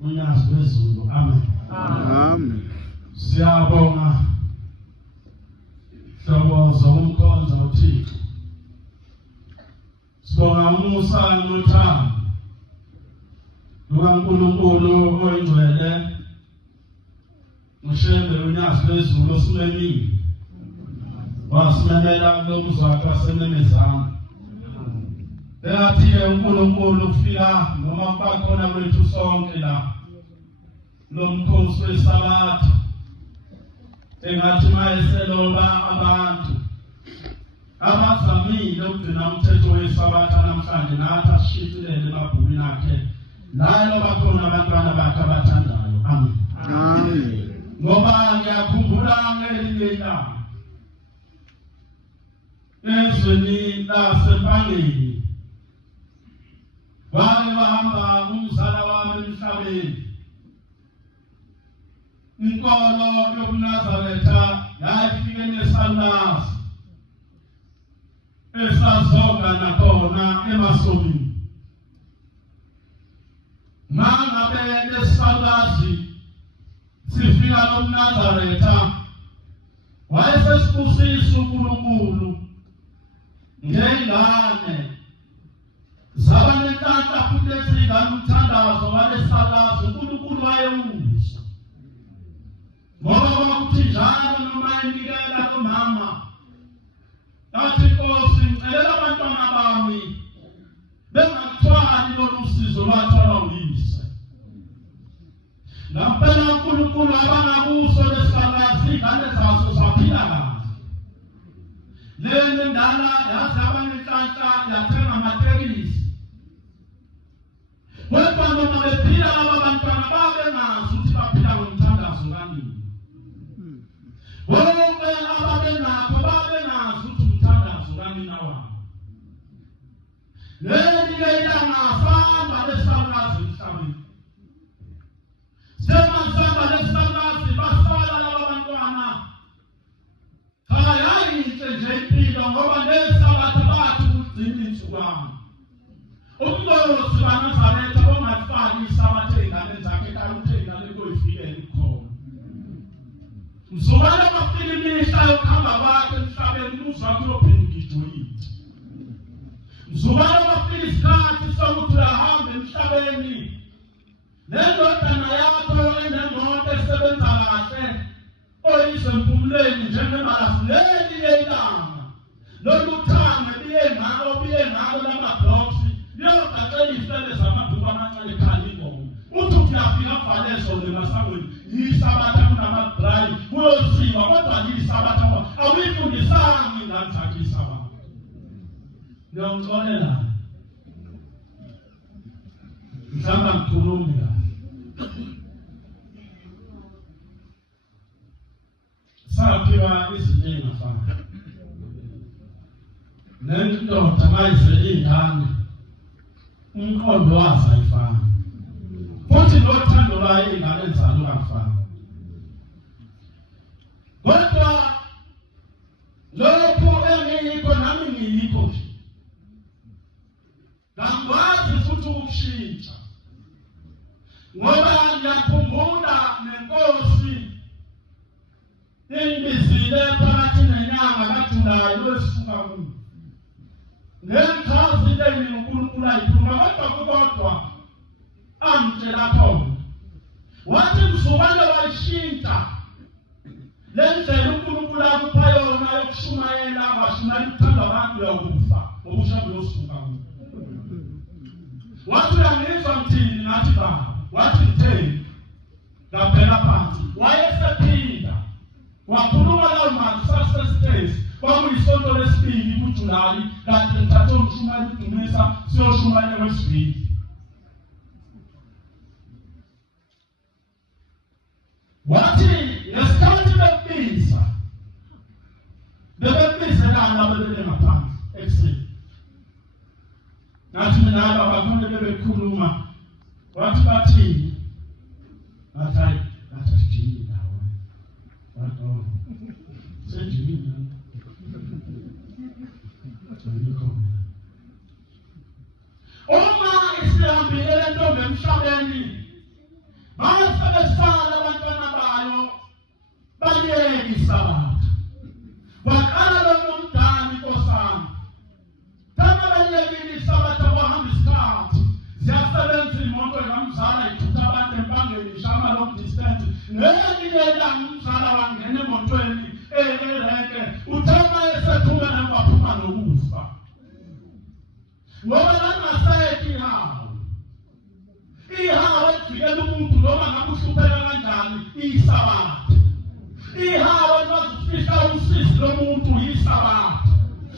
unyazi wezulu. Amen. Amen. Siyabonga hlobo zokumkhonza uThixo. Sibonga umusa nothando lukaNkulunkulu oyingcwele, ushembe unyazi wezulu osimemile, wasimemela kulomzwakhe wasememezana. Eyathi-ke uNkulunkulu ufika noma bakhona kwethu sonke la lomkhosi wesabatha, engathi mayeseloba abantu abazamile ukugcina umthetho wesabatha namhlanje, nathi asishicilele emabhukwini akhe lalo bakhona abantwana bakhe abathandayo. Amen. Amen. Ngoba ngiyakhumbula ngelinye ilanga ezweni laseMpangeni wake wahamba umzala wami emhlabeni. Inkolo yobuNazaretha yayifike nesalasi esazoga nakhona emasomini. Mangabe lesalasi sifika noMnazaretha, wayesesibusisa uNkulunkulu ngengane zabanenhlanhla futhi esingane umthandazo walesalasi. uNkulunkulu wayewuza ngoba kwakuthi njalo noma enikela kumama yathi Nkosi, ngicela abantwana bami bengakuthwali lolu sizo lwathola uyise. Ngampela uNkulunkulu abangakuso lesalasi ingane zaso zaphila kahle. Leli ndala yathi abanenhlanhla yathenga amatekisi. Kodwa noma bephila laba bantwana babengazi ukuthi baphila ngomthandazo kanini. Bonke ababenakho babengazi ukuthi umthandazo kanina wabo. Leli-ke ilanga afamba lesalasi emhlabeni. Semasamba lesalasi basala laba bantwana. Ayayinhle nje impilo ngoba lesabatha bathi ukugcina insukwana. Umlosi kaNazaretha ongafani isabatha ey'ngane zakhe kanti ey'ngane koyifikele khona. Mzukwana bafika imihla yokuhamba kwakhe emhlabeni umuzwa kuyophenduka ijoyinti. Mzukwana bafika isikhathi sokuthi uyahamba emhlabeni nendodana yakho enemoto esebenza kahle oyisempumulweni njengemalafu leli yelanga lolu thanga biye ngalo lama-blocks liyogaxela izitele zamabhuku amancane ekhaya ingoma. Uthi uyafika avalezo lemasangweni yisabatha kunama-brayi kuyosiwa kodwa yisabatha awuyifundisanga ingane zakhe isabatha. Ngiyongixolela mhlawumbe ngikhulumi la saphiwa izinto ey'ngafani. Nendoda mayizele ingane umqondo wazo ayifani, futhi nothando lwayo iy'ngane zalo alufani. Kodwa lokhu engiyikho nami ngiyikho nje. Ngangikwazi futhi ukushintsha ngoba ngiyakhumbula neNkosi ingibizile phakathi nenyanga kaJulayi lwesisuka kuyo. Ngengikhazi leni uNkulunkulu ayikhuluma kodwa amtshela khona. Wathi mzukwane wayishintsha le ndlela uNkulunkulu akupha yona yokushumayela washumayela ukuthanda abantu uyakufa ngokusha kuyosuka kuyo. Wathi uyangizwa mthini ngathi baba. Wathi ngitheni ngabheka phansi. Wayesephinda wakhuluma lawo mali sasesitezi kwakuyisonto lesibili kuJulayi kanti ngithathe umshumayela udumisa siyoshumayela kwesibili. Wathi ngesikhathi bebizelana bebele ngaphansi ekuseni. Nathi mina abakhona bebekhuluma wathi bathini bathi sijini ndawo wathi sejini uma isihambile le ntombi emhlabeni mzala ithutha abantu empangeni ishama long distance ngelinye ilanga umzala wangena emotweni erenke uthoma esethume nembaphuma nokufa ngoba langasekho ihawu evikela umuntu noma ngabe uhlupheka kanjani iyisabatha ihawu elazifihla usizi lomuntu yisabatha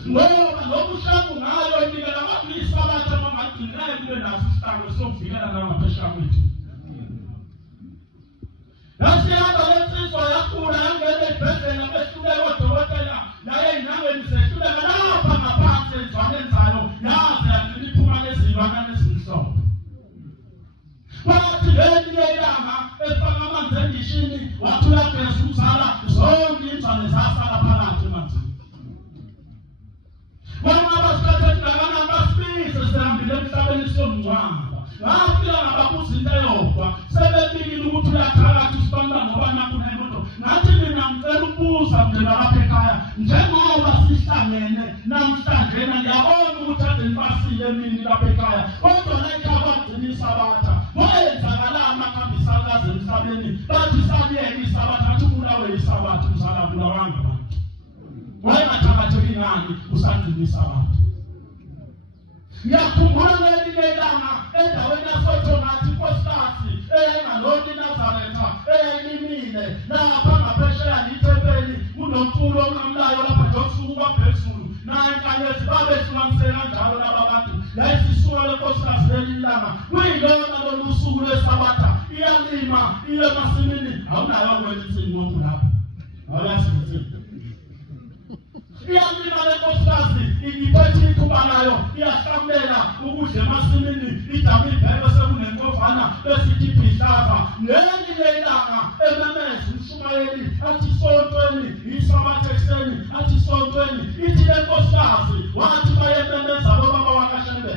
ngoba lokhu shaku ngayo inikela abantu iyisabatha mangagcinayo kube naso isihlangu sokuvikela nangaphesheya kwethu yasihamba lensizwa yakhula yangena esibhedlela behluleka odokotela naye ey'nyangeni zehluleka lapha ngaphansi ezwaneni zayo yaze yagcina iphuma lezilwanane ezimhlophe kwathi ngelinye ilanga efaka amanzi endishini wathi uyageza umzala zonke inzwane zasala phakathi emanzini kwangaba sikhathi kangakanani basifise sihambile emhlabeni siyomngcwaba ngafika ngababuza into eyodwa sebebikile ukuthi uyathakathi usibamba ngoba nakho nemoto ngathi mina ngicela ukubuza mina lapha ekhaya njengoba sihlangene namhlanjena ngiyabona ukuthi ade nibasile emini lapha ekhaya kodwa la ekhaya kwagcina isabatha kwenzakalani amakhambisalakazi emhlabeni bathi saliyeka isabatha athi ubulawe isabatha umzala bulawanga abantu wayengathakatheki ngani usagcina isabatha ngiyakhumbula ngelinye ilanga endaweni yasoThomathi inkosikazi eyayingalona iNazaretha eyayilimile lapha ngaphesheya yithempeli kunomfulo onqamlayo lapha njosuku kwaphezulu naye inkanyezi babehlukanisele kanjalo laba bantu yayisisuka lenkosikazi lelilanga kuyilona lolu suku lwesabatha iyalima iye emasimini awunayo akwelithini ngoku lapha awuyasithini iyalima lenkosikazi iphethe ithuba layo iyahlamulela ukudla emasimini idama ibheke sekunenkovana besithi ihlaza ngelinye ilanga ememeza umshumayeli athi sontweni isabatha ekuseni athi sontweni ithi lenkosikazi wathi bayememeza lobaba wakashembe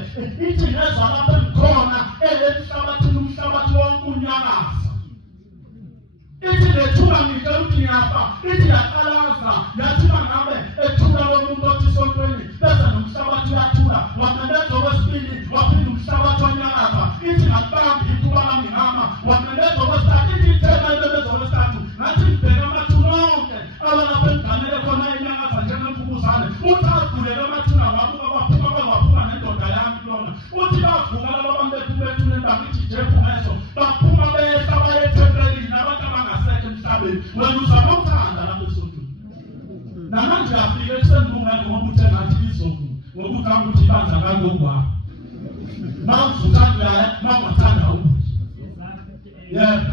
ithi ngezwa lapho engikhona emhlabathini umhlabathi wonke unyakaza ithi lethuka ngitshela ukuthi ngiyafa ithi yaqalaza yathi mangabe ethula lomuntu othi sontweni bese nomhlabathi uyathula wamemeza okwesibili waphinda umhlabathi wanyakaza ithi ngakubambi ithuba lami ngihamba wamemeza okwesithathu ithi ithema imemeza okwesithathu ngathi ngibheka amathuna onke abalapha enganele khona inyakaza njengemfukuzane uthi avuleke amathuna wabuka kwaphuma nendoda yami lona uthi bavuka laba bantu bethulethule bakithi jefu ngeso baphuma behla bayethempelini nabantu abangasekho emhlabeni wena uzama ukuthanda lapho esontweni namanje afike ekusembungane ngoba uthe ngathi izoku ngokuthi anguthi ibanza kangokwakho mawuzuthanda mawungathanda ukuthi yebo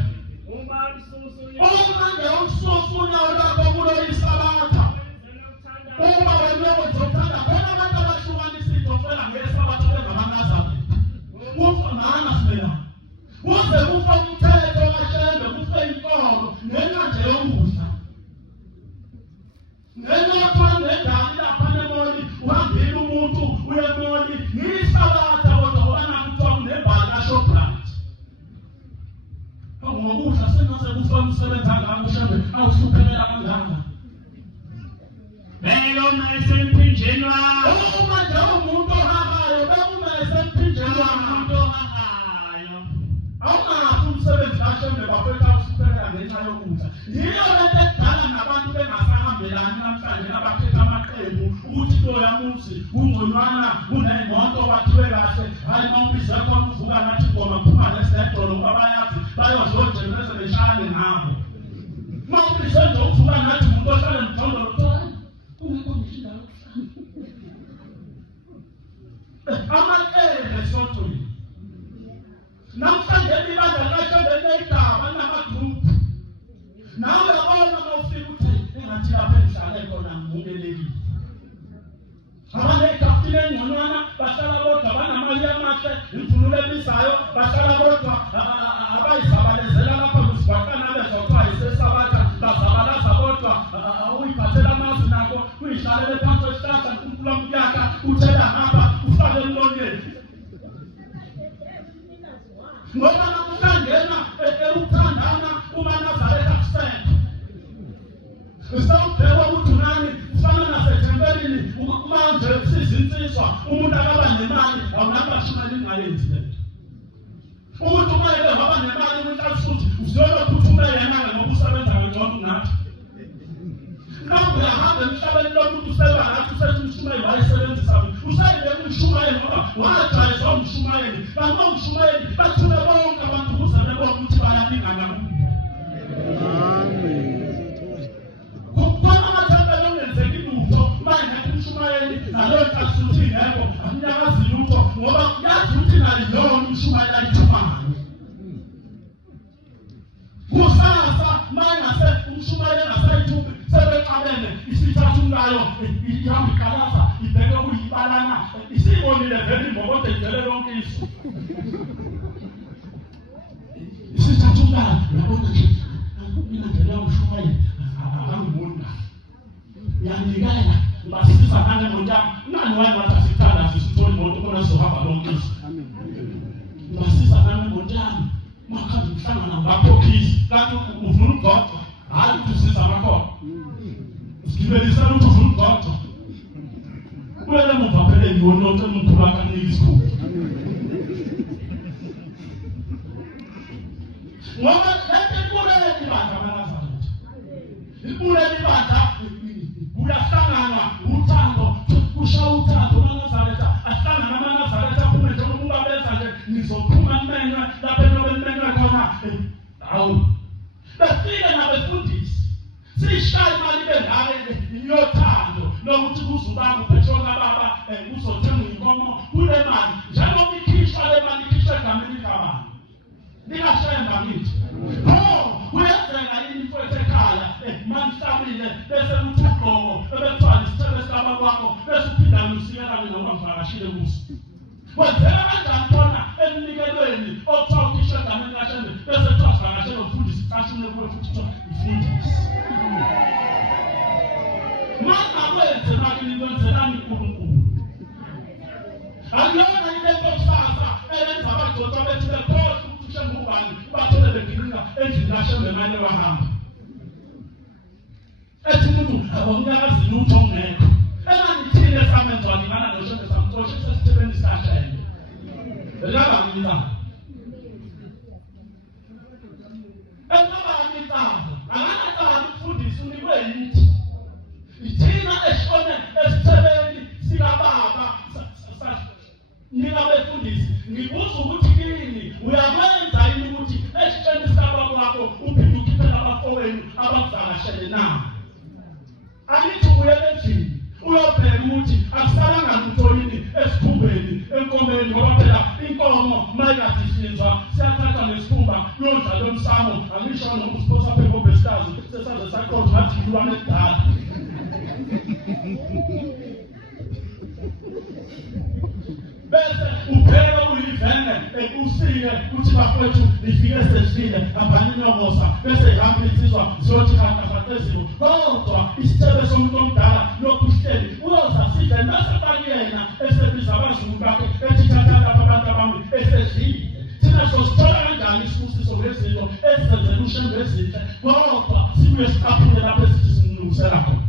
uma nje ususunya lapho kulo isabatha uma wena uzothanda khona abantu abahlukanisa idofela ngesabatha bengabanazana ufanana sibela kuze kufa umthetho kashembe kufe inkolo ngenxa nje yokudla ngenotho nendali lapha nemoli uhambile umuntu uyemoli yisabatha kodwa ubana kuthiwa unembali kaShoprite ngokudla sengaze kufa umsebenzi angakakushembe awuhluphekela kangaka beyona esemphinjeni wakho uma nje umuntu ohahayo bekuma esemphinjeni wakho awungazi umsebenzi kashembe bafetha usiphelela ngenxa yokudla yiyo lento edala nabantu bengasahambelani namhlanje abakhetha amaqembu ukuthi loyamuzi ungconywana uneyimoto bathiwe kahle hayi mawubize khona uvuka ngathi ngoma phuma nesedolo ngoba bayazi bayozonje bese beshane ngabo mawubize nje uvuka ngathi umuntu ohlala emjondolo ungekho ngishinda amaqembu esontweni namhlanje ibandla lakashembe leyigaba namagroup nawe yabona mawufika uthi engathi lapha engihlale khona ngimukelekile abanekafile engconywana bahlala bodwa banamali amahle imvunulo ebizayo bahlala bodwa abayizabalezela lapha kuzibhaqana bezothiwa yisesabatha bazabalaza bodwa uyiphathela amazi nakho uyihlalele phansi kwesihlahla unkulunkulu amkuyakha uthela hamba ufake emlonyeni ngoba nakuhlangena ukuthandana umaNazaretha kusekho usawubheka ukuthi nani ufana nasethempelini manje sizinsizwa umuntu akaba nemali awunabashumela ingayenzi lento ukuthi uma Usiyona kuthuma yena ngokusebenza ngcono ngathi. Kambe uyahambe emhlabeni lo muntu usebenza ngathi usethi umshumayeli wayesebenzisa mina. Usayile umshumayeli ngoba wajayeza umshumayeli. Kanti umshumayeli bathule bonke abantu ukuze bebone ukuthi bayalingana kubo. Kukhona amathanda longenzeki lutho manje umshumayeli nalowo kasuthi ngeke anyakazi lutho ngoba yazi ukuthi naliyona umshumayeli ayithumayo. Kusasa manje umshumayeli ngasayithubi sebeqabene isithathu ngayo ihamba ikalaza ibheke kuyibalana isibonile vele imbokodo igcwele lonke isu. Isithathu ngayo yabona nje mina ngela umshumayeli angibona yanikela basiza nane monjani nani wani watasithala sisitholi moto kona sohamba lonke isu. Basiza nane monjani makhazi mhlangana ngaphokhisi kanti ufuna ukugcotha hayi ukusiza amakhono. Sibelisa ukuthi ufuna ukugcotha kulele muva phela yonke umuntu wakanika isikhulu. Ngoba lento ikulele ibandla amanazareta. Ikulele ibandla kuyahlangana uthando kusha uthando amanazareta ahlangana amanazareta aphume njengoba benza nje nizophuma nimenywe lapho enobemenywe khona. Hawu befike nabefundisi sishaya imali bengale iyothando lokuthi kuzubanga upetrol baba kuzothenga inkomo kule mali njalo ikhishwa le mali ikhishwa egameni likabani likashemba ngithi kuyenzeka yini mfowethu ekhaya manhlabile bese kuthi ugqoko ebethwala isithebe sikaba kwakho bese uphinda usikelane noma mvakashile kuso. Kwenzeka kanjani khona emnikelweni okuthiwa ukhishwa egameni likashembe bese kuthiwa sivakashele umfundisi cashile kuwe futhi kuthiwa umfundisi. Mangakwenze makini kwenzelani uNkulunkulu. Akuyona into kusasa eyenza abagcotha bethi bekhohle ukuthi ushembe ubani bathole begiringa endlini kashembe manje bahamba. Ethi umuntu abonyakazi lutho ngekho. Engangithile samenza ngingana noshembe samxoshe sesithebeni sikashembe. Elaba ngitha. Elaba ngitha. Akanathi ukufundisa unikwe yithi. Ithina eshone esithebeni sikababa nina befundisi ngibuza ukuthi kini uyakwenza yini ukuthi esithebeni sikababa wakho uphinde ukhiphela abafowenu abakuvakashele na. Angithi uyele endlini uyobheka ukuthi akusalanga lutho yini esikhumbeni enkomeni ngoba phela inkomo mayikade ihlinzwa siyathatha nesikhumba yodla lomsamo angisho ngokusiphosa phezu kobesikazi sesaze saqonda ngathi yilwane ekudala. Bese uphela uyivene usike uthi bafowethu ifike sesifile hambani nomosa bese ihamba insizwa zothi kantafatezimo kodwa isithebe somuntu omdala lokuhleli uyoza sidle bese bakuyena esebiza abazulu bakhe ethi thatha lapha abantu abami esedlile. Thina sosithola kanjani isibusiso ngezinto ezenzela ushembe ezinhle kodwa sibuye sicaphule lapho esithi sinilungisela khona.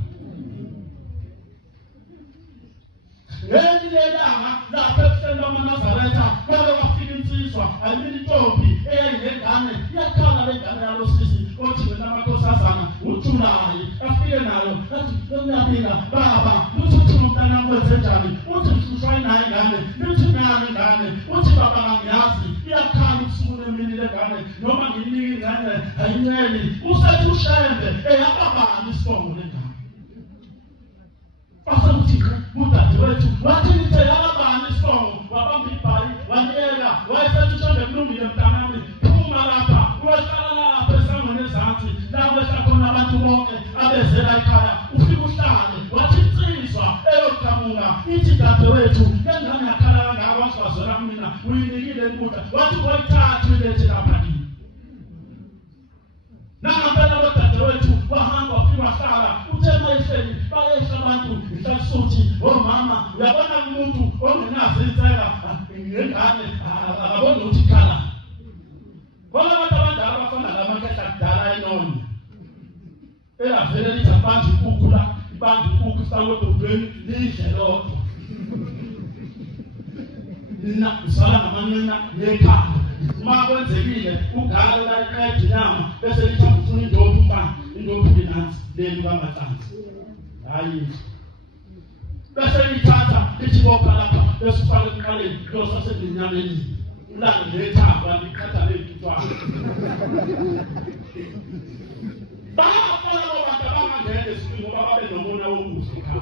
Ngelilanga lapho ekuseni amanazareta kwabe kwafika insizwa ayimini intombi eyayingengane iyakhala lengane yalosisi othi wena amakhosazana uJulayi afike nayo athi uyabika baba uthi umntana kwenze njani uthi mhlushwa inayo ingane nithi nayo ingane uthi baba ngiyazi iyakhala usuku nemini lengane noma nginike ingane ayinyeli usethi ushembe eyababani isibongo lengane. Basakuthi udadewethu wathi nithe yababani isibongo wabamba ibhayi wanyela wayesethi ushembe kulungile mntanami phuma lapha uyehlala lapha esangweni ezansi lapho esakhona abantu bonke abezela ekhaya ufike uhlale wathi insizwa eyoqhamuka ithi dadewethu ngengane yakhala kangaka wasazela mina uyinikile inkundla wathi koyithatha uyilethe lapha kimi. Nangempela lodadewethu wahamba wafika wahlala uthe mayehleli bayehla abantu ihlasuthi mama uyabona umuntu ongenazo inseka ngengane akabona ukuthi khala. Bona abantu abadala bafana lamakehla kudala enoni eyavele lithi abanje inkukhu la ibanje inkukhu isakododweni lidle lodwa. Nina usala ngamanina yekhaya Uma kwenzekile ugalo la iqeda inyama bese lithamba ufuna indophu mfana. Indophu linansi leli kwamathanzi. Hayi. Bese lithatha lithi bopha lapha bese ufaka eqaleni losa selinyameni. Ulanga lethamba liqhatha lezitwana. Bafana abantu abangangena esifini ngoba babe nomona wokufa.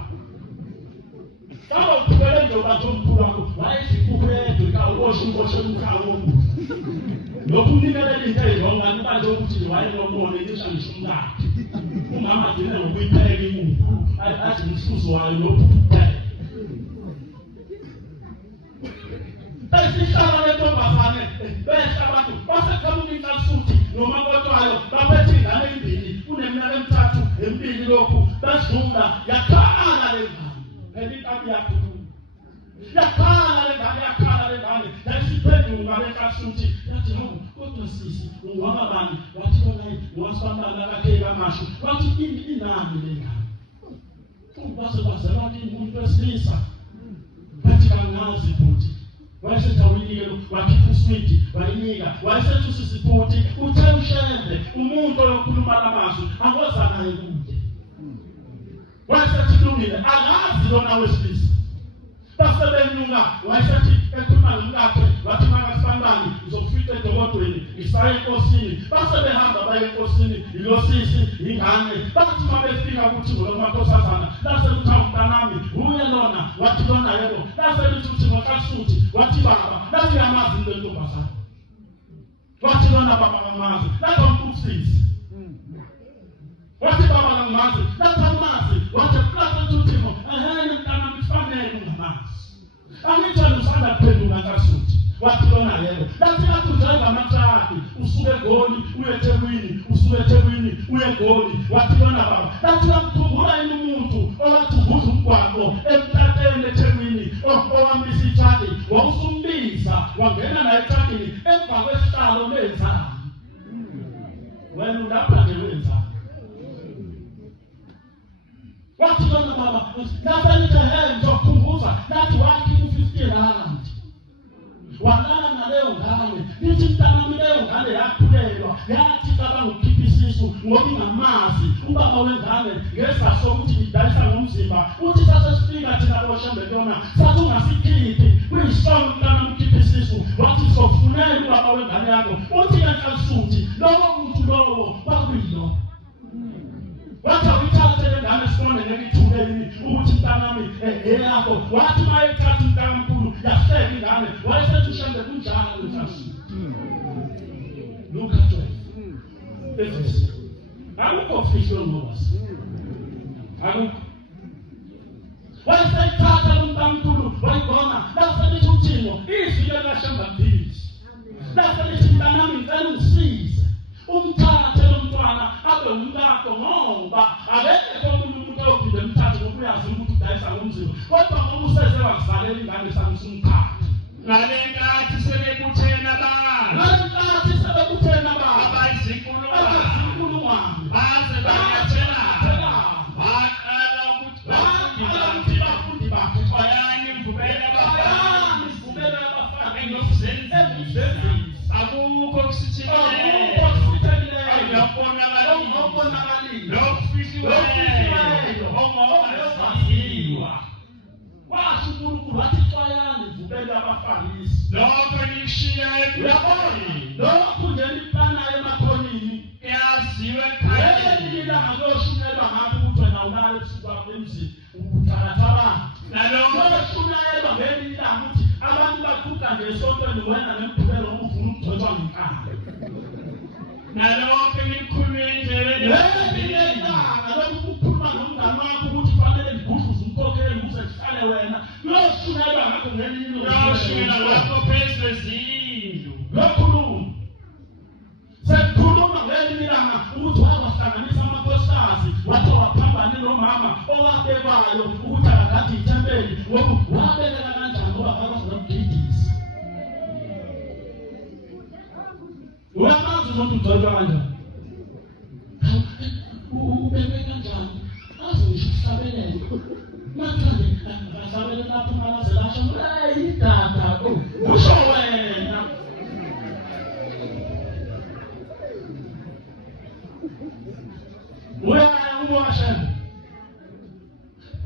Saba uthubele nje ubathomphula wakho wayesifuhedwe ka ubosha umboshe umkhawo wokufa. Lokhu nikelele into ezonga nibanje ukuthi wayenomona ngisho ngishumlaphi. Umama adine ngokuyipheka imuntu athi umsuzo wayo nokuphela. Besihlala lentombazane behla abantu baseqhamuka inhlansuthi nomakotwayo baphethe ingane ezimbili kuneminyaka emithathu emibili lokhu besidlula yakhala lengane elikabi yakhuluma yakhala lengane yasiphenduka lenhlansuthi yathi hawu kodwa sisi ungwabani wathi wona wasibambana kakhe kamashu wathi inani lengane ubase umuntu wesilisa bathi kangazi futhi wayesethawinile wakhipha uswidi wayinika wayesethusa isiphuthi uthe ushembe umuntu oyokhuluma lamazwi angoza naye kude wayesethulungile akazi lona wesilisa basebenyuka wayesethi ekhuluma ngakhe wathi makasibambani uzofika edokodweni isaye enkosini basebehamba baye enkosini ilosisi ingane bathi mabefika ukuthi ngolomakhosazana lase kuthawu mntanami uye lona wathi lona yebo lase lithi ngakasuthi wathi baba nathi yamazi into entombazana wathi lona baba ngamazi nathi umfusisi wathi baba ngamazi nathi amazi wathi klasa uthimo mntanami kufanele ungamazi angithanda usanda kuphenduka ngasuthi wathi lona yebo lathi akuzela amathaki usuke eGoli uye eThekwini usuke eThekwini uye eGoli wathi lona baba lathi akukhumbula umuntu owathi ubuza umgwaqo emtateni eThekwini owamisa ithaki wawusumbiza wangena naye ethakini emva kwesihlalo lenzani wena lapha nje wenzani wathi lona baba lapha nithe ngizokukhumbuza lathi wakhi u50 rand walala naleyo ngane lithi mntanami leyo ngane yakhulelwa yathi cabanga ukukhipha isisu ngoba ingamazi ubaba wengane ngesaso ukuthi ngidayisa ngomzimba uthi sasesifika thina boshembe lona sathi ungasikhiphi kuyisono mntanami ukhipha isisu wathi sofunela ubaba wengane yakho uthi kanhlansuthi lowo muntu lowo bakuyilo wathi awuyithathe le ngane sibone ngekithuleni ukuthi mntanami eyakho wathi mayethatha umntakamkhulu yahleka ingane wayesethi ushembe kunjalo nhlasuthi Luka 12 akukho official novas akukho wayesayithatha umntakamkhulu wayigona lapho lithi uthimo izwi lakashemba mphilisi lapho lithi mntanami ngicela ungisize umthathe lo mntwana abe umkakho ngoba akekho umuntu ophinde emthathe ngokuyazi ukuthi udayisa ngomzimba kodwa ngoba useze wakuzalela ingane samsumthatha ngale nkathi sebekuthena abayizinkulungwane baze banyathela baqala ukuthi bafundi bakhe bayani mvubela abafana ngokuzenzisa akukho kusithile awubonakali lokufihliweyo ongowaziwa wathi uNkulunkulu wathi xwayani mvubela abafarisi lokho nishiya ebukhoneni lokhu nje liplanayo emakhonini yaziwe ekhaya ilanga loshunyelwa ngapho ukuthi wena ulale kusuka emzini ubuthakathaba nalokho loshunyelwa ngeli ilanga ukuthi abantu baqhuqa nje esontweni wena nemphumelo ufuna ukugcotshwa ngenkani nalokho ngikhulume indlela lokhu ukukhuluma nomngane wakho ukuthi fanele ngigudluze umkhokheli ukuze kuhlale wena loshunyelwa ngapho ngelinye loshunyelwa ngapho phezu kwezindlu lokhuluma sekukhuluma ngelinye ilanga ukuthi wabahlanganisa amakhosikazi wathi waphambane nomama owabekwayo ukuthi akagade ithempeli wabekela kanjani ngoba akazokugidisa uyamazi umuntu ugcotshwa kanjani ubekwe kanjani aze ngisho uhlabelele manje ahlabele lapho ngalaze lasho idada usho wena umuntu washembe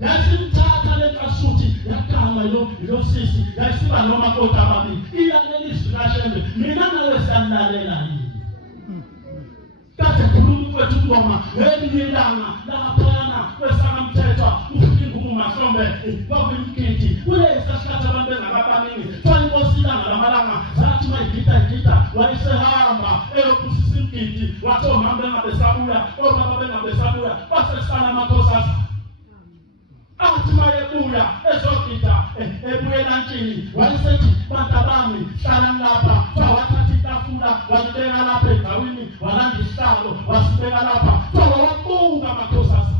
yasimthatha lenkasuthi yakhala lo sisi yasiba noma kodwa ababili ilalelizwi kaShembe mina nawe siyalalela yini kade khuluma kwethu ngoma ngelilanga laphana kwesamthetho ufike ngumahlombe kwabimkiti kulesasihlathi abantu bengababaningi fanele ilanga lamalanga zathi mayigida wayesehamba eyopusisa imgidi wathi omama bengabesabuya obaba bengabesabuya basesala amakhosana athi mayebuya ezogida ebuyela ntini wayesethi bantabami hlala lapha wathatha itafula walibeka lapha egawini walanda isihlalo wasibeka lapha wabuka amakhosana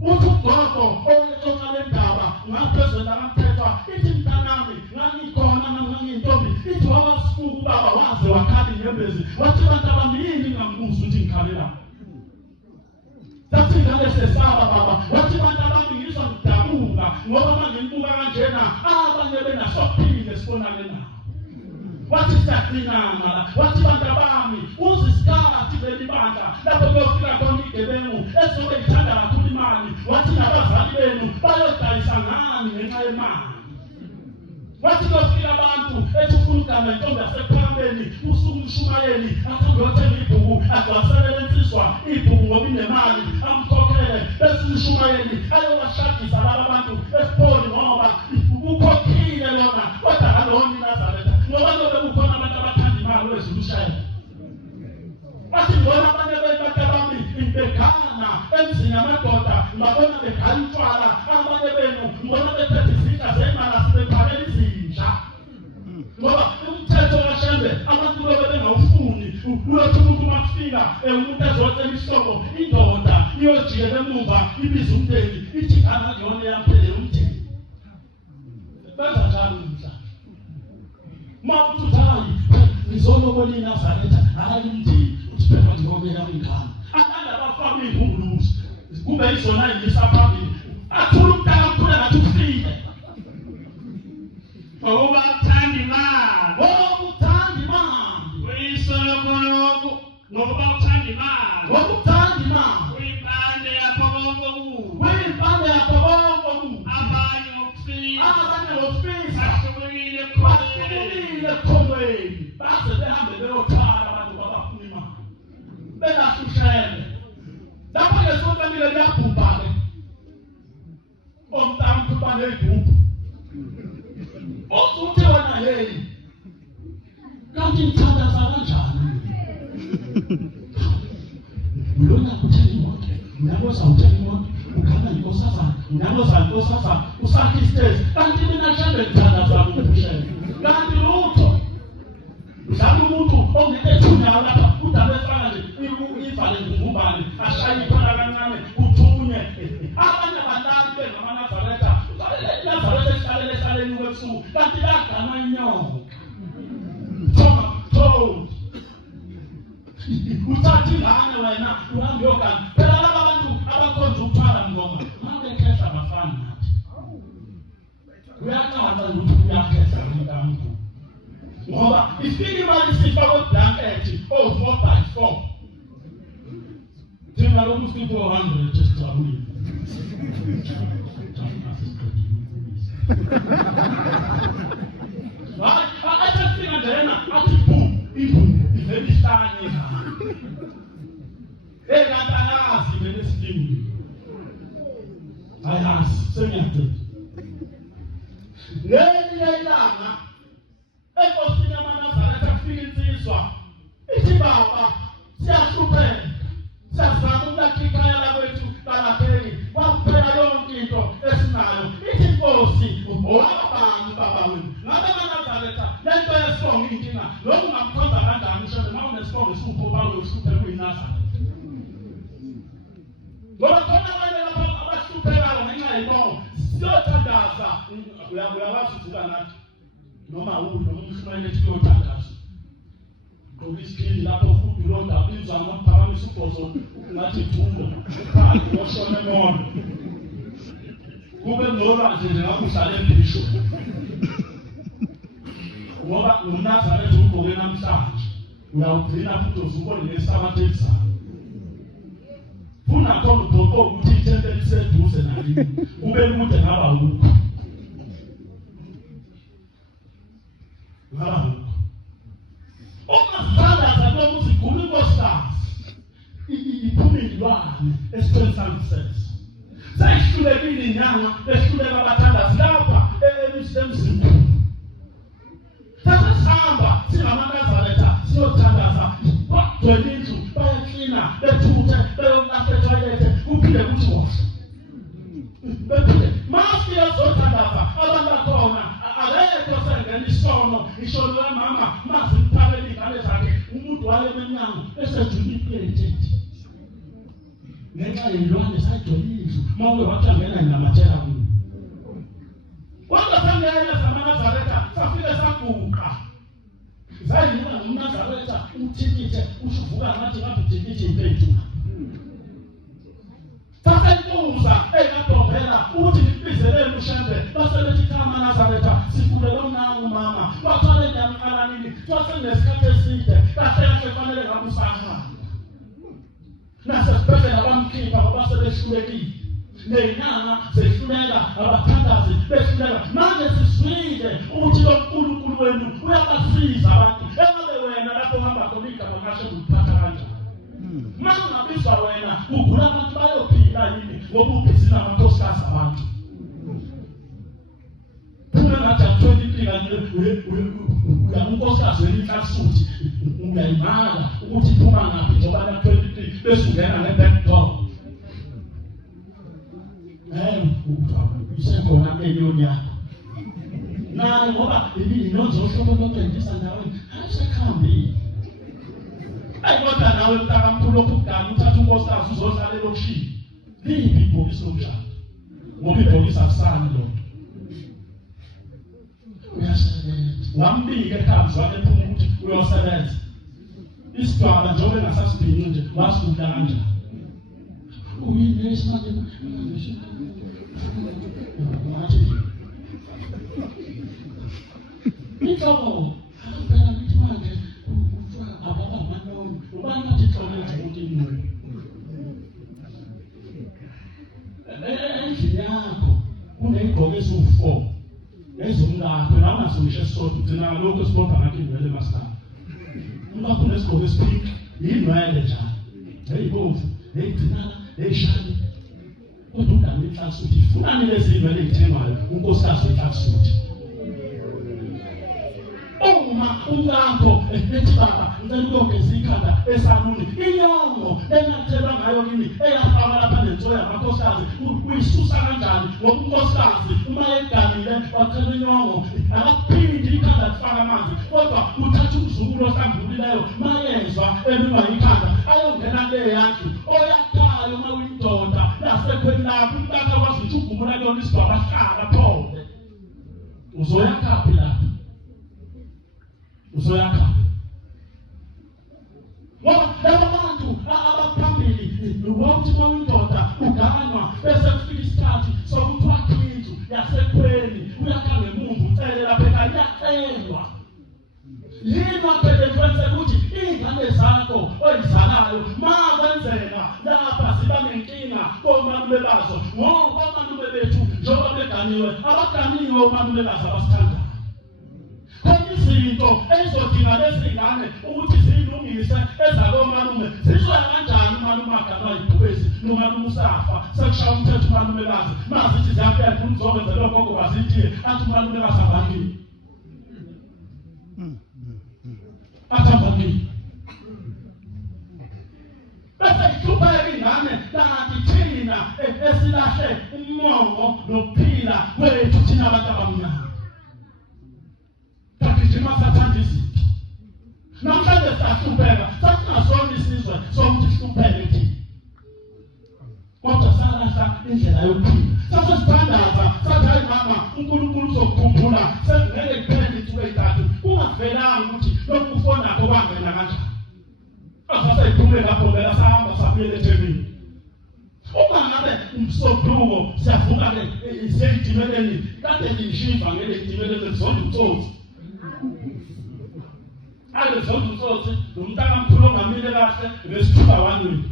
uthi ugogo oyexoxa le ndaba ngaphezulu lakamthethwa ithi mntanami ngangikhona ngangiyintombi ithi wawasifuka ubaba waze wakhala inyembezi wathi bantabami yini ngambuza ukuthi ngikhalela That's sesaba baba wathi bantabami ngizwa ngidabuka ngoba mangibuka kanjena abanye benasophile sibonane nabo wathi saklinana wathi bantabami uzisikhathi belibandla lapho kuyofika khona igebengu esobe ithanda kakhulu imali wathi nabazali benu bayodayisa ngani ngenxa yemali wathi kuyofika abantu ethufuna intombi yasephambeni usuku umshumayeli athi ngiyothenga ibhuku azwasebenziswa ibhuku ngoba inemali amkhokhele bese umshumayeli ayowashadisa laba bantu esipoli ngoba ukhokhile lona kodwa kaloni Nazareth ngoba lobe kukhona abantu abathanda imali wezilushayela bathi ngibona abanye bantabami bekhana emzini amadoda ngibabona bekhala utshwala abanye benu ngibona bethethe izitsha zemali asebephalela izinja ngoba umthetho kaShembe abantu bebengawufuni uyothi umuntu makufika umuntu ezocela isihlobo indoda iyojikela emuva ibiza umndeni ithi ngana ngiyona yamphelele umndeni benza njalo umhla mawuthayi ngizolobola iNazaretha hayi umndeni uthi phela ngiyobeka ingane akanda abafaka izinguluzi kube izona yisaphambili athula umntana kuphela ngathi ufile ngoba uthanda imali uyisoko ngoba uthanda imali uyimpande yakho konke abanye ngokufisa ahlukile ekhonweni base behambe beyothala abantu babafuna imali benahlushele lapho ngesonto lile liyabhubha-ke omntana kuba negubhu uthi wena yeyi kanti ngithandaza kanjani lona kuthenga imoto uyaboza uthenga imoto ukhanda inkosazana uyaboza inkosazana usakha isitezi kanti mina Shembe ngithandaza ukushela kanti lutho mhlawumbe umuntu ongekethunyao lapha udaba efana nje ivale ngumbane ashaye ikhona kancane uthunye abanye abantwana bengamaNazaretha iNazaretha esihlaleni kwebusuku kanti lagama inyoka uthatha ingane wena uhambe uyogana phela laba bantu abakhonza ukuthwala ngoma mabekhehla abafani nathi uyaqala ukuthi uyakhehla umntambo ngoba ifika imali sifaka blanket 4x4 thina lo musi 400 just awuni athafika njena athi ibu ivelishanye ekantanazi benesidingo ayazi sengiyadela lelinye ilanga enkosini yamaNazaretha afika insizwa ithi baba siyahlupheka siyazama ukulakha ikhaya lakwethu balapheli kwakuphela yonke into esinayo ithi Nkosi owabani baba wenu ngabe amaNazaretha lento yesibongo inkinga lokhu ngamkhonza kanjani Shembe ma unesibongo esipho bawe uhluphe kuyiNazaretha ngoba khona abanye abahluphekayo ngenxa yebongo siyothandaza uyakwazi ukuvuka nathi noma noma umshayeli siyothandaza ngoba isikini lapho futhi londa bizwa ngaphakamisa ubhozo ngathi thumba uphakathi woshona emono kube nolwazi nje lapho uhlale ebhisho ngoba uNazaretha ugqoke namhlanje uyawugcina futhi uzubone nesabatha elizayo ungakhona ubhoko ukuthi ithempe liseduze nalini kube kude ngaba ukho ngaba ukho ongazithandaza noma uzigula inkosikazi iphumilwane esiqinisekise seyihlulekile inyanga behluleka abathandazi lapha emzimbeni sasihamba singamankazaletha siyothandaza bagcwele indlu bayaklina bethuthe beyolahla etoilet kuphinde kuthi washa bephinde mafika zothandaza abantu bakhona akekho sengena isono ishono lamama mazimthabela ingane zakhe umuntu wale emnyango esejula iplate ngenxa yilwane sagcwele indlu mawuke wathangena namatshela kuyo wangasangena zamankazaletha safike saguqa zayibuka ngumnazaretha uthikithe ushuvuka ngathi ngathi uthikithe impethu sasebuza ekadobhela ukuthi ngibizelele ushembe baselethi khama nazaretha sifulela umnangu mama bathole ndiyamqalanini twasenesikhathi eside kahle fanele ngabe usahamba nasesibhedlela bamkhipha ngoba sebehlulekile nenyanga zehluleka abathandazi behluleka manje siswile ukuthi lo nkulunkulu wenu uyabasiza abantu engabe wena lapho uhamba khona igama kashe ukuphatha kanjani manje ngabizwa wena ugula abantu bayophila yini ngoba ubhizi namakhosikazi abantu ngathi 23 kanye uyankosikazi welinhlasuthi uyayimala ukuthi iphuma ngaphi ngoba la 23 bese ungena ngeback door isekhona enyoni yakho naye ngoba inonzo hlobo lokwendisa nawe asekhambile kodwa nawe mntakamkhulu okugana uthatha unkosikazi uzohlala elokishini liphi ibhokisi lomshado ngoba ibhokisi akusani lo uyasebenza wambika ekhaya wakhe ephuma ukuthi uyosebenza isidwaba njengoba engasasibhinqi nje wasukula kanjani uyini esimanje inhlobo phela ukuthi manje ababa manoni ubani athi hlonze ukuthi imini endlini yakho kuneyigqoko eziwu4 ezomlapho noma ngisho esisodwa thina lokho sibopha ngathi ingwele masikhala umlapho nesigqoko esipink yinwele njalo eyibomvu eyigcinana eyishani kodwa udala inhlasuthi funani lezi zinwele ezithengwayo unkosikazi inhlasuthi uma umlambo ethi baba ngicela ukugeza ikhanda esaluni inyongo enathelwa ngayo yini eyafaka lapha nensoya yamakhosikazi uyisusa kanjani ngoba unkosikazi uma eganile wathela inyongo akaphindi ikhanda kufaka amanzi kodwa uthatha umzukulu ohlambulileyo mayezwa eluka ikhanda ayongena le yandlu oyakhayo uma uyindoda yasekhweni lapho umntaka kwazi ukuthi ugumula kuyona isidwaba hlala phole uzoyakhaphi lapho uzoyakha ngoba abantu abaphambili ukuthi uma indoda uganwa bese kufika isikhathi sokuthi wakhinju yasekhweni uyakha ngemuva ucele lapha ekhaya iyacelwa yini waphele kwenze ukuthi ingane zakho oyizalayo ma kwenzeka lapha ziba nenkinga komalume bazo ngoba omalume bethu njengoba beganiwe abaganiwe omalume bazo abasithandayo izinto ezodinga lezingane ukuthi zilungise ezalomalume zizoya kanjani umalume aganwa ibhubesi nomalume usafa sekushaya umthetho umalume kazi mazithi ziyafika funa uzokwenza lokho ngoba zithi athi umalume kazi abangini athambangini bese ihlupha ingane kanti thina esilahle umongo nokuphila kwethu thina abantu abamnyama Jima sathanda izinto namhlanje sahlupheka sasingasona isizwe sokuthi sihlupheke thina kodwa salahla indlela yokuphila sasesithandaza sathi hayi mama uNkulunkulu uzokukhumbula sengeke kuphele ithuba ezintathu kungavelanga ukuthi lokhu ufonakho kwangena kanjani asasayiphume lapho ngela sahamba sabuyela eThekwini uma ngabe umsobhuko siyavuka ke iseyitimeleni kade ngishiva ngele itimeleni zonke utsotsi ale zonke utsotsi umntaka mkhulu ongamile kahle besithuba wanini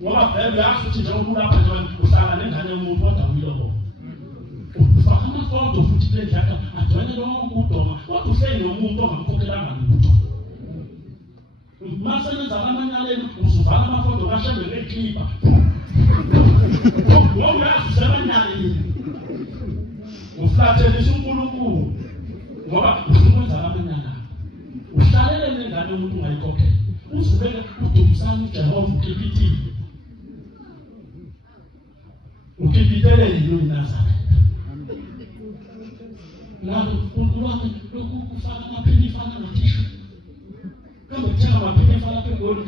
ngoba vele yazi ukuthi njengoba ulapha nje uhlala nengane yomuntu kodwa uyiloko ufaka amafoto futhi kule ndlela adwene lonke udoma kodwa uhleli nomuntu ongamkhokhelanga lutho masebenza amanyaleni usuvala amafoto kashembe ngeklipa ngoba usebanyaleni uflathelisa uNkulunkulu ngoba usukwenza amanyala uhlalele nengane yomuntu ungayikhokhela uzubeke udumisana uJehova ukipitile ukipitele yilo iNazareth nalo ukulwami lokufaka amaphini fana nothishu kambe thenga amaphini fana phezulu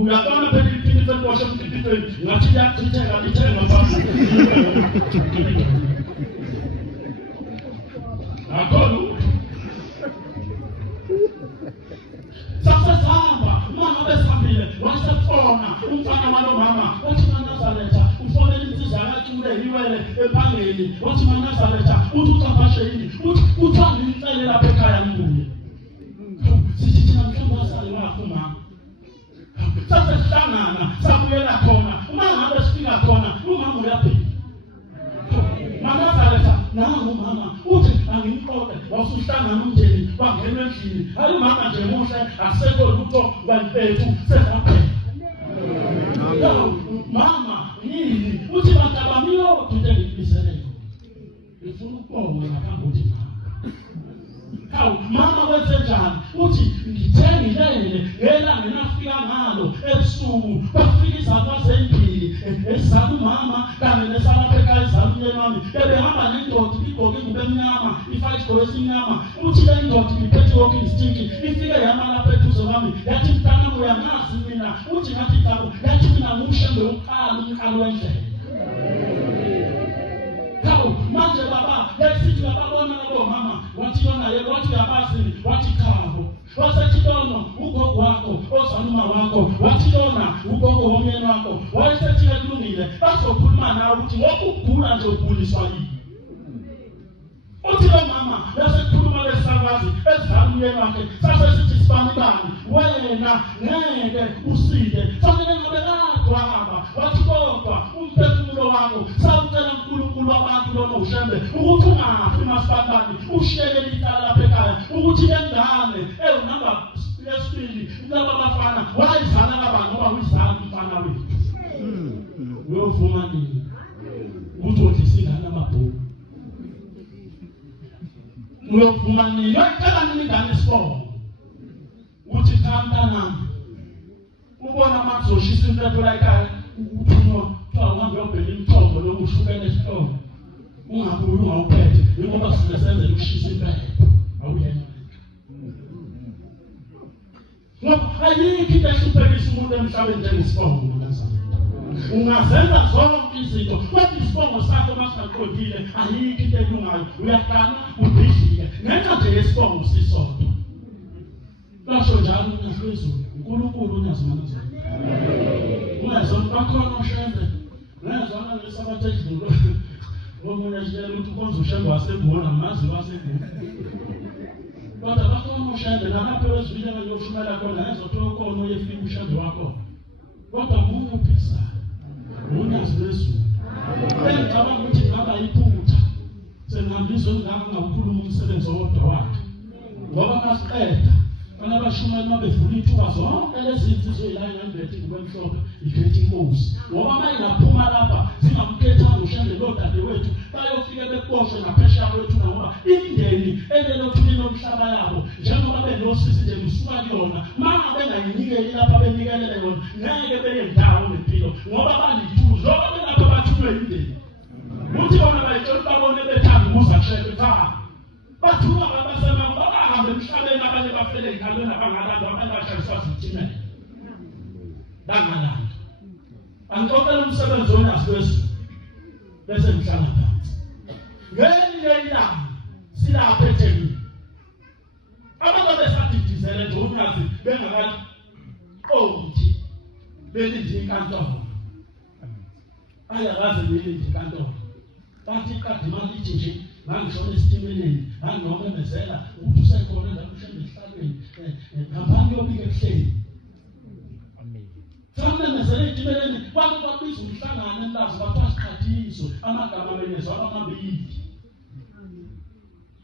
uyabona phezulu phezulu ukipitele ngathi yakuthenga lithenga bafuna akolo sasezamba mama besihambile wasefona umfana walomama wathi maNazaretha ufonela insizwa yakhe uleyiwele ephangeni wathi maNazaretha uthi ucapashe yini uthi angimcele lapha ekhaya ngibuye sithi thina mhlawumbe wasale wafuna sasihlangana sabuyela khona uma ngabe sifika khona umama uyaphila maNazaretha nangu mama uthi angimqoqe wasuhlangana umndeni wangena endlini hayi mama nje muhle akusekho lutho kanifethu sezaphela mama yini uthi bantabamiyo into engibizeleyo ngifuna ukubonga ngaphambi ukuthi hawu mama wenze njani uthi ngithengilele ngelanga nafika ngalo ebusuku bafika izabazembili ezizala umama kanye nesalapha ekhaya ezizala umyeni wami bebehamba nendoda igqoke ingubo emnyama ifake isigqoko esimnyama uthi le ndoda iphethe walking stick ifike yama lapha eduze kwami yathi mntana uyangazi mina uthi ngathi ngabo yathi mina ngumshembe wokuqala umqalo wendlela hawu manje baba yasithi babona labo mama wathi yona yebo wathi yabazi wathi khabo wasethi lona ugogo wakho ozaluma wakho wathi lona ugogo womyeni wakho wayesethi kulungile bazokhuluma nawe ukuthi ngokugula nje uguliswa yini uthi lo mama besikhuluma lesakazi ezidala umyeni wakhe sasesithi sibani bani wena ngeke usinde fanele ngabe kadwaba wathi kodwa umphefumulo wakho sawucela uNkulunkulu wabantu lona ushembe ukuthi ungafi masibani ushiyele icala lapha ekhaya ukuthi lengane namba yesibili laba bafana wayizala kabantu ngoba uyizala umfana wethu uyovuma nini ukuthi udisingana amabhuku uyovuma nini uyacela nini ingane isibongo uthi cha mntanami ubona amazoshisa impepho la ekhaya uthunywa kuthiwa uhambe uyobheka imithombo lokushukela esitolo ungabuyi ungawuphethe ngoba sisenzele ukushisa impepho awuyena ngoba ayikho into ehluphekisa umuntu emhlabeni njengesibongo ngomzana ungazenza zonke izinto kodwa isibongo sakho masingaqondile ayikho into elungayo uyaqala ubhidlike ngenxa nje yesibongo sisodwa basho njalo uNkulunkulu uNkulunkulu uNyazimana ungazona bakhona ushembe ngezona lesabathe edlulo ngomunye nje ukuthi konzo ushembe wasebona mazi wasebona kodwa bakhona ushembe nalapho wezwile ngiyoshumela khona ngezothola khona oyefika ushembe wakho kodwa mungu uphisa uNyazimezulu ngicabanga ukuthi ngaba iphutha senihambiswe ngakakhuluma umsebenzi owodwa wakhe ngoba masiqeda kana bashumela mabevula ithuba zonke lezi zinto ezilana ngembethi kubemhlophe ikhethi inkosi ngoba mayingaphuma lapha zingamkhethanga ushembe lodade wethu bayofika beposhwe naphesha kwethu ngoba imindeni enelothuli nomhlaba yabo njengoba benosisi nje kusuka kuyona manga bengayinikeli lapha benikelele yona ngeke beye ndawo ngempilo ngoba balithuzo ngoba belapha bathulwe imindeni uthi bona bayitshela babone bethanda ukuza kushebe cha bathuma babasema bahambe emhlabeni abanye bafele ekhaya abangalanda abantu abashayiswa zitimela bangalanda angixoxela umsebenzi woNyazimezulu bese ngihlala phansi ngelinye ilanga silapha eThekwini abantu besadidizele nje uNyazi bengakali othi belinde inkantolo ayakaze belinde inkantolo bathi qadi mali nje ngangishona esitimeleni ngangomemezela ukuthi usekhona la kushembe ihlalweni ngaphambi yobike ehleli amen bamesele itimeleni kwake kwabiza umhlangano entazi bathiwa siqhathiso amagama amenyezwa amabili.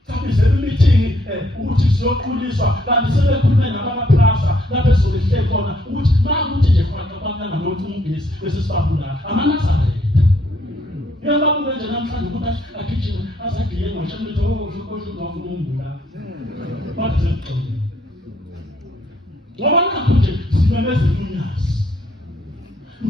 Sabize imeeting ukuthi siyoquliswa kanti sebekhulume nabamaprasa lapho ezolehle khona ukuthi makuthi nje kwakhe kwakanga nothungisi bese sibabula amanazareth. Yebo nje namhlanje ukuthi agijime azagiye ngoshamletho ngokuzokuzokuzungula. Bathi seqhubile. Ngoba nakho simemeza unyasi.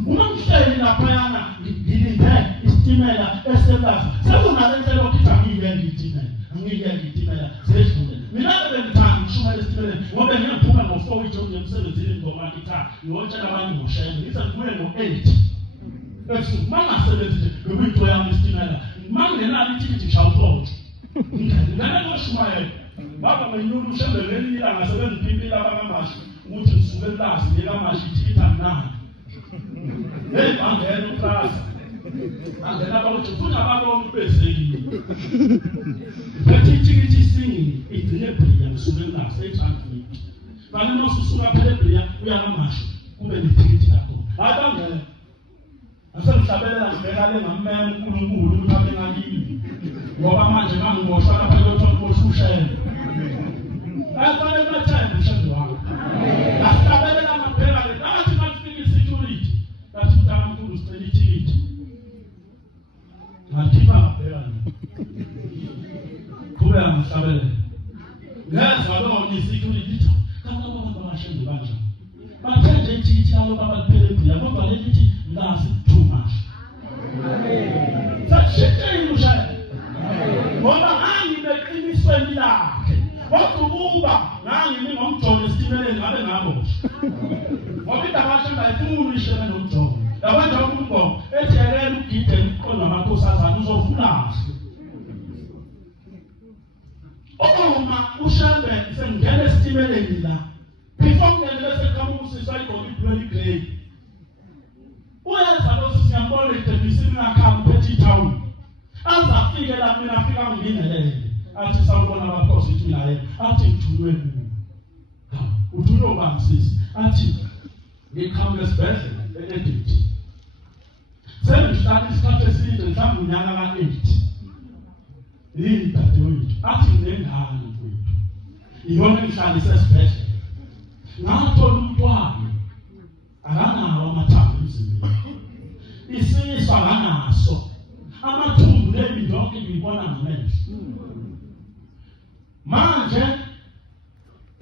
Uma mhleli lapha yana ngilinde isitimela esebenza. Sekunalentelo ukuthi angiyengidimela. Ngiyengidimela zedlule. Mina bengithanda ukushuma esitimela ngoba ngiyaphuma ngo4 wethu emsebenzini ngoma ngithatha. Ngiyotshela abanye ngoshayela. Ngise kubuye ngo8. Bese mangasebenzi ngokuyinto yami isitimela. Mangenalo ithikithi shawuphotho. Ngingane ngoshumayela. Baba menyulu ushembeleni ilanga sebengiphipila abakamashi ukuthi usuke elazi ngekamashi ithikithi nani. Hey bangena uprasa. Angena bathi ufuna ababonke bezekile. Bathi ithikithi singi igcine bhiya usuke elazi eTransnet. Bani mosusuka phela bhiya uyakamashi kube nethikithi lakho. Abangena asengihlabelela ngibekale ngammema uNkulunkulu ukuthi abe ngakini. Ngoba manje mangiboshwa lapha kuyothola ukushayela. Afanele bathande umshado wakho. Ahlabelela amaphela le bathi bafika security. Bathi mntana uNkulunkulu usicela ithikithi. Ngakhipha amaphela le. Kube amahlabelela. Ngezwe lo security itho. Kanti abantu bashende kanjani? Bathenge ithikithi yalo babaphele ebhiya kodwa le lithi last too much. Sashithe umshado. Ngoba angibeqinisweni lakhe. Wakububa ngangimi ngomjono esitimeleni ngabe ngabo. Ngoba indabashamba ifuna ishela nomjono. Labantu abumbo ethekela ugide uqonda amakhosazana uzovula. Uma ushambe sengena esitimeleni la. Before ngene bese kamusi sayigqoka ibhleli grey. Uyenza lo siyambona idebisini nakhampethi town. Azafike la mina afika nginelele. Athi sawubona abaphositi naye athi ngithunywe kuwo. Uthunywe bamsisi athi ngikhamba esibhedlela eEdit. Sengihlala isikhathi eside mhlawumbe unyaka ka8. Yini dadewethu athi ngengane mfowethu. Iyona ngihlala esibhedlela. Ngathola umntwana akanawo amathambo emzimbeni. Isifo akanaso. Amathumbu lebi lonke ngibona ngamehlo. Manje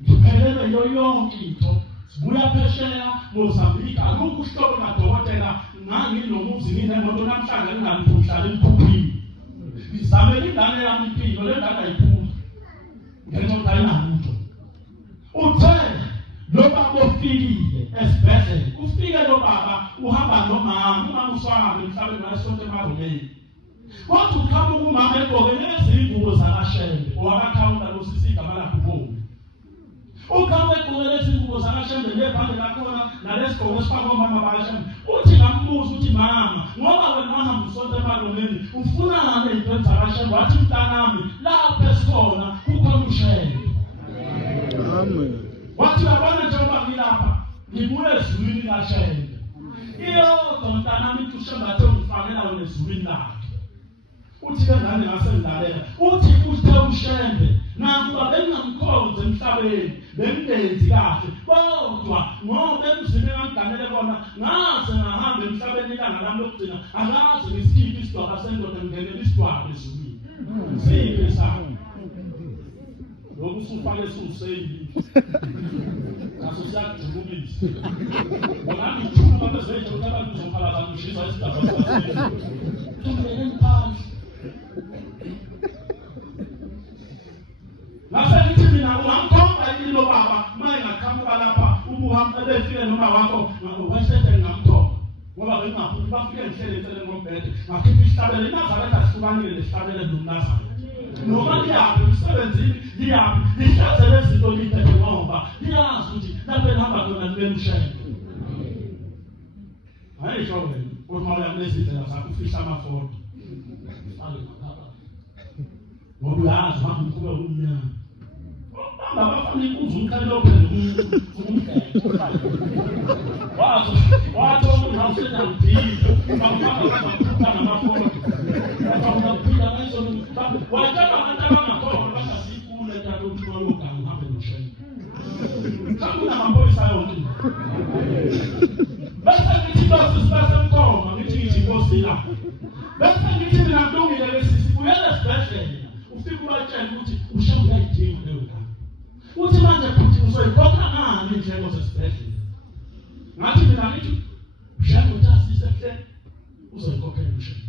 ngiphelele yonke into sibuya phesheya Mozambique akukho uhlobo kadokotela nganginomuzi nginemoto namhlanje ngingamthuhlala emkhuphini ngizamela ingane yami impilo le ngane ayiphuli ngenxa yokuthi ayinalutho uthe lo baba ofikile esibhedlela ufike lo baba uhamba nomama umama uswahambe emhlabeni wayesonto emarumeni kodwa ukhamba umama egqoke nezingubo zakashembe owakakhawunta losisigama lakhe ubomvu ukhamba egqoke nezingubo zakashembe nebhande lakhona nalesigqoko esifakwa umama bakashembe uthi ngambuza ukuthi mama ngoba wena wahamba usonto emarumeni ufunani ezintweni zakashembe wathi mntanami lapho esikhona kukhona ushembe. Amen. Wathi yabona njengoba ngilapha ngibuye ezulwini kashembe iyodwa mntanami ushembe athe ungifakela wena ezulwini lakhe. Uthi ngane ngasengilalela uthi uthe ushembe nakuba bengamkhonze emhlabeni bengenzi kahle kodwa ngoba emzini engangiganele kona ngaze ngahamba emhlabeni ilanga lami lokugcina akaze ngisikhiphe isidwaba sendoda ngingenele isidwaba ezulwini. Siphe sakho lokhu usufake suseyini naso siyakujulisa bona ngithuma babezethe ukuthi abantu uzokhala abantu ushisa isidwaba sakho. Ngaselithi mina ungamkhomba yini lo baba mayengaqhamuka lapha ubuhamba ebefike noma wakho ngakwesethe ngamkhomba ngoba bengaphuli bafike ngihlelele ngombhede ngakhipha isihlabele iNazaretha sihlukanile lesihlabele noNazaretha noma liyapi umsebenzini liyapi lihlazele izinto lithethe ngoba liyazi ukuthi lapho ehamba khona libemshele ayisho wena uma uyamlezithela sakufihla amafoto ngoba uyazi manje ukube umnyama abafuna ukuzumkhalelo phela umgeke wazo esibhedlela. Ngathi mina ngithi ushayothatha iseke uzoyikhokhela umshini.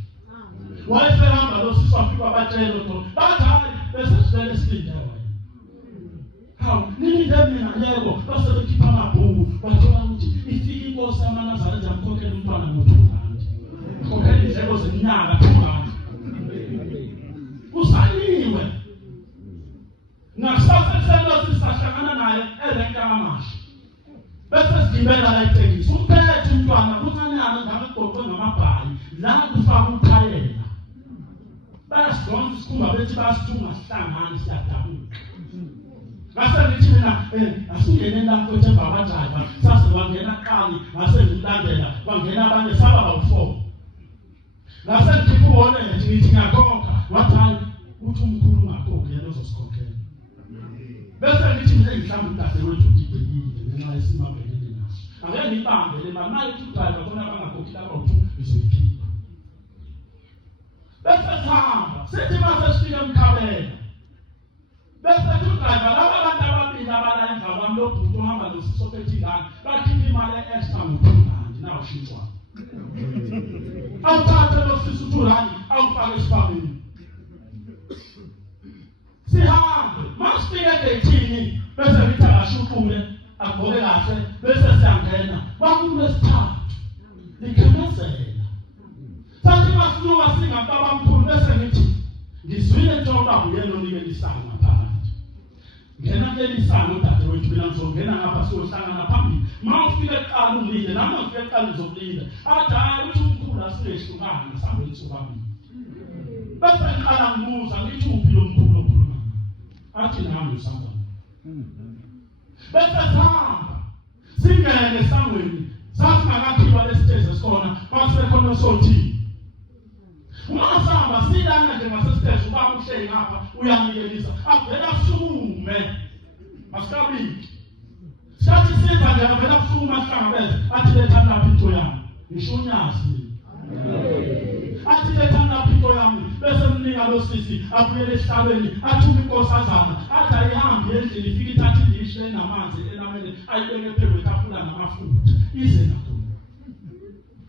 Wayesehamba lo sisi wafika batshela ukuthi bathi hayi bese sivele silindayo. Hawu nilinde mina yebo base bekhipha amabhuku bathola ukuthi ifika inkosi yamanazarete yamkhokhela umntwana ngo-200. Khokhela izindleko zeminyaka 200. Usaliwe. Nakusasa selo sisahlangana naye erenka kaMasha. Bese sigibela la eThekwini. Umphethe umntwana kuncanyana ngabe kugoqwe ngamabhayi la kufaka uthayela. Basidonsa isikhumba bethi basithunga sihlangane siyadabuka. Ngase ngithi mina asingene lapho eThemba kwaJava sase wangena qali ngase ngilandela bangena abanye saba bawu4. Ngase ngithi uwona ngithi ngiyakhokha wathi hayi uthi umkhulu ungakhokhi yena uzosikhokhela. Bese ngithi mina ngihlambe umdade wethu udibekile ngenxa yesimo abhekene naso. Angeke ngibambele manje uDriver khona bangakhokhi lapho izoyikhipha. Bese sihamba sithi mase sifika eMkhabela. Bese uDriver laba abantu ababili abala emva kwami lo bhuti uhamba nosophethi ngani bakhipha imali extra ngo-200 nawo shintshwa. Awuthathe lo sisi u200 awufake esifamini. Sihambe masifike egeyithini bese ngithi akashukume agqoke kahle bese siyangena bakulo sithathu likhemezela. Sathi masiluka singababa mkhulu bese ngithi ngizwile njengoba uyena onikela isango phakathi. Ngena kuleli sango udade wethu mina ngizongena ngapha siyohlangana phambili. Mawufike eqala ungilinde nami ngifike eqala ngizokulinda. Athi hayi uthi umkhulu asiyehlukana sambe ithubami. Bese ngiqala ngibuza ngithi uphi lo mkhulu okhuluma. Athi nami usamba. Bese sihamba singene esangweni sasingakakhiwa lesiteji esikhona basekhona sothi ungasamba silana nje ngasesiteji ubaba uhleli ngapha uyanikelisa avela sukume asikabiki sathi siza nje avela sukuma sihlangabeze athi letha lapha into yami ngishunyazi athi letha lapha into yami bese mnika lo sisi abuyele esihlabeni athuma inkosazana athi ayihambi endlini ifike ithatha indishe namanzi elamele ayibeke phezu kwetafula namafutha ize nakho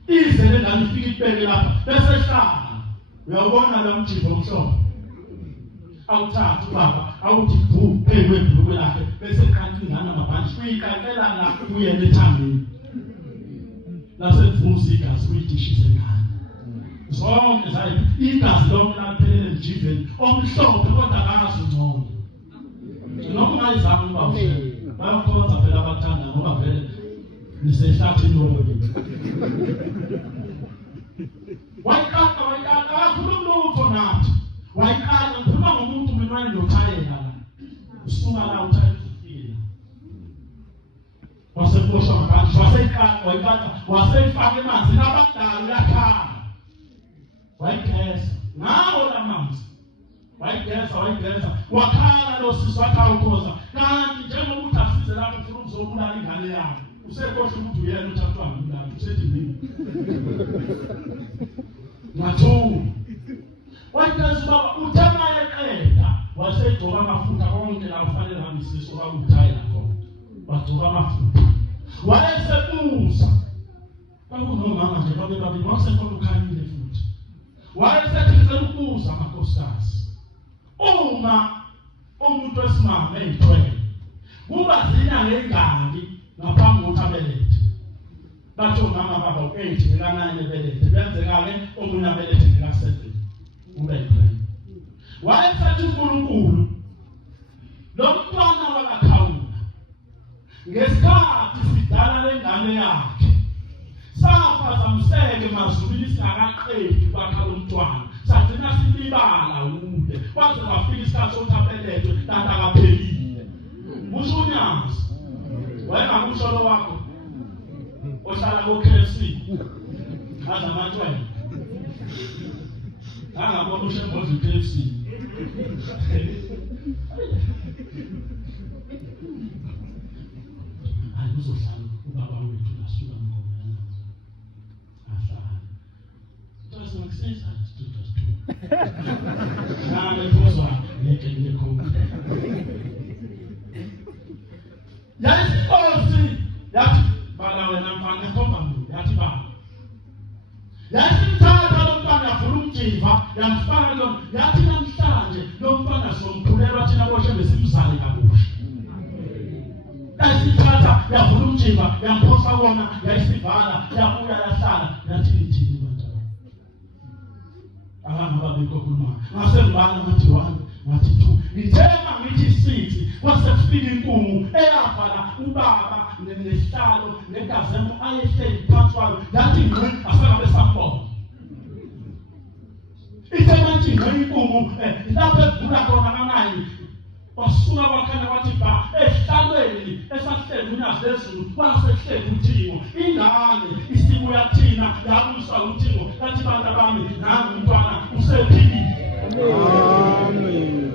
ize lendani ifike ibeke lapha bese ehlala uyabona la mjivo omhlophe awuthatha ubaba awuthi bhu phezu kwebhulukwe lakhe bese kanti ngana mabhanji uyikakela la kuyena ethambeni lasevuza igazi uyidishise ngane zonke zayi igazi lonke laphelele emjiveni omhlophe kodwa akazi ngcono noma ungayizama uba bayakhonza phela abathanda ngoba vele nisehlathini lonke wayikaka akhuluma lutho nathi wayikaka ngikhuluma ngomuntu minwani nothayela usuka la uthayela ufika waseposha mabhanji waseyikaka wayikaka waseyifaka emanzini abadala yakhala wayigeza ngawo lamanzi wayigeza wakhala lo sisi wathi awukhoza kanti njengokuthi asize lapho ufuna ukuzobulala ingane yakho usekhohle ukuthi uyena uthathwa ngumlando usethi mina Mathu wayigeza baba uthama eqeda wasegcoba amafutha konke la ufanele hambisise kwakuthayela khona bagcoba amafutha wayesebuza kwakunomama nje babe babili wasekhona ukhanyile futhi wayesethi ukubuza amakhosikazi uma umuntu wesimame eyithwele kuba zina ngengabi ngaphambi kokuthi abelethe bathi omama baba u8 ngekananye belethe benzeka-ke omunye abelethe ngeka7 ube yini wayesethi uNkulunkulu lo mntwana wakakhawula ngesikhathi sidala lengane yakhe safa zamseke mazulwini singakaqedi kwakha umntwana sagcina silibala ude kwaze kwafika isikhathi sokuthi abelethwe kanti akaphelile usho unyazi wayengakumsholo wakho ohlala ko-KFC azamatshwele angabona ushembodla i-KFC hayi uzohlala ubaba wethu nasuka mngomeni ahlala ntosi ngikusiza nami phuzwa ngekho yayisikhosi yasimthatha lo mfana yavula umjiva yamfaka lo yathi namhlanje lo mfana somkhulelwa thina boshe besimzali kabusha. Yasimthatha yavula umjiva yamphosa wona yayisivala yabuya yahlala yathi ngithini bantwana. Abangaba bekukhuluma ngasembala ngathi 1 ngathi 2 ngithema ngithi 6 kwase kufika inkungu eyavala ubaba nesihlalo negazemo ayehleli phansi kwayo yathi ngqi asangabe sambona. Ithema nje inkungu lapho evula khona kanani wasuka kwakhanya wathi ba ehlalweni esahleli unyazi lezulu kwasehleli uThixo ingane isibuya thina yabuswa uThixo yathi bantu bami nangu umntwana usephilile. Amen.